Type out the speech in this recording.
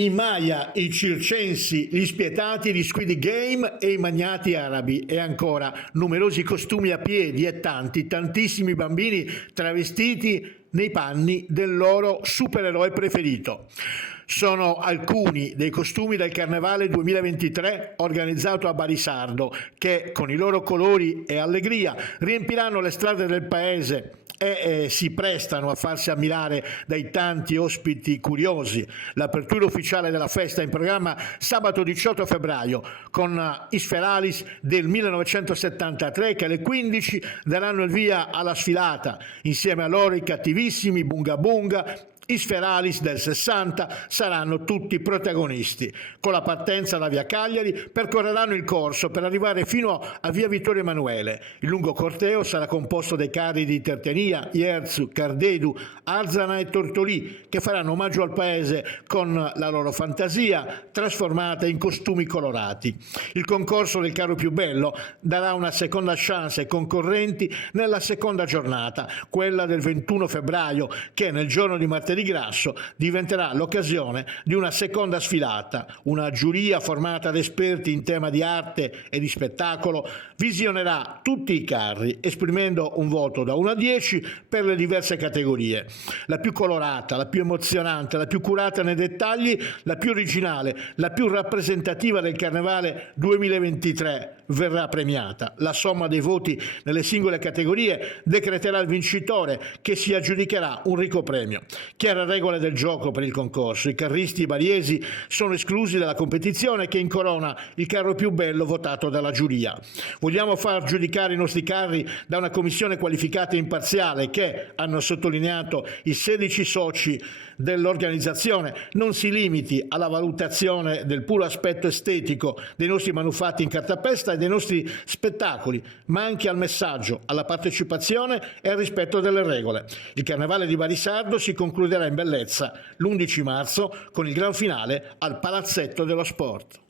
I Maya, i circensi, gli spietati, gli Squid Game e i magnati arabi e ancora numerosi costumi a piedi e tantissimi bambini travestiti nei panni del loro supereroe preferito. Sono alcuni dei costumi del Carnevale 2023 organizzato a Barisardo che con i loro colori e allegria riempiranno le strade del paese e si prestano a farsi ammirare dai tanti ospiti curiosi. L'apertura ufficiale della festa è in programma sabato 18 febbraio con Isferalis del 1973 che alle 15 daranno il via alla sfilata. Insieme a loro i cattivissimi Bunga Bunga, Isferalis del 60 saranno tutti protagonisti. Con la partenza da via Cagliari percorreranno il corso per arrivare fino a via Vittorio Emanuele. Il lungo corteo sarà composto dai carri di Tertenia, Ierzu, Cardedu, Arzana e Tortolì che faranno omaggio al paese con la loro fantasia trasformata in costumi colorati. Il concorso del carro più bello darà una seconda chance ai concorrenti nella seconda giornata, quella del 21 febbraio che nel giorno di martedì Grasso diventerà l'occasione di una seconda sfilata. Una giuria formata da esperti in tema di arte e di spettacolo visionerà tutti i carri esprimendo un voto da 1 a 10 per le diverse categorie. La più colorata, la più emozionante, la più curata nei dettagli, la più originale, la più rappresentativa del Carnevale 2023 verrà premiata. La somma dei voti nelle singole categorie decreterà il vincitore che si aggiudicherà un ricco premio. Chiare regole del gioco per il concorso. I carristi bariesi sono esclusi dalla competizione che incorona il carro più bello votato dalla giuria. Vogliamo far giudicare i nostri carri da una commissione qualificata e imparziale che, hanno sottolineato i 16 soci dell'organizzazione, non si limiti alla valutazione del puro aspetto estetico dei nostri manufatti in cartapesta e dei nostri spettacoli, ma anche al messaggio, alla partecipazione e al rispetto delle regole. Il Carnevale di Barisardo si concluderà in bellezza l'11 marzo con il gran finale al Palazzetto dello Sport.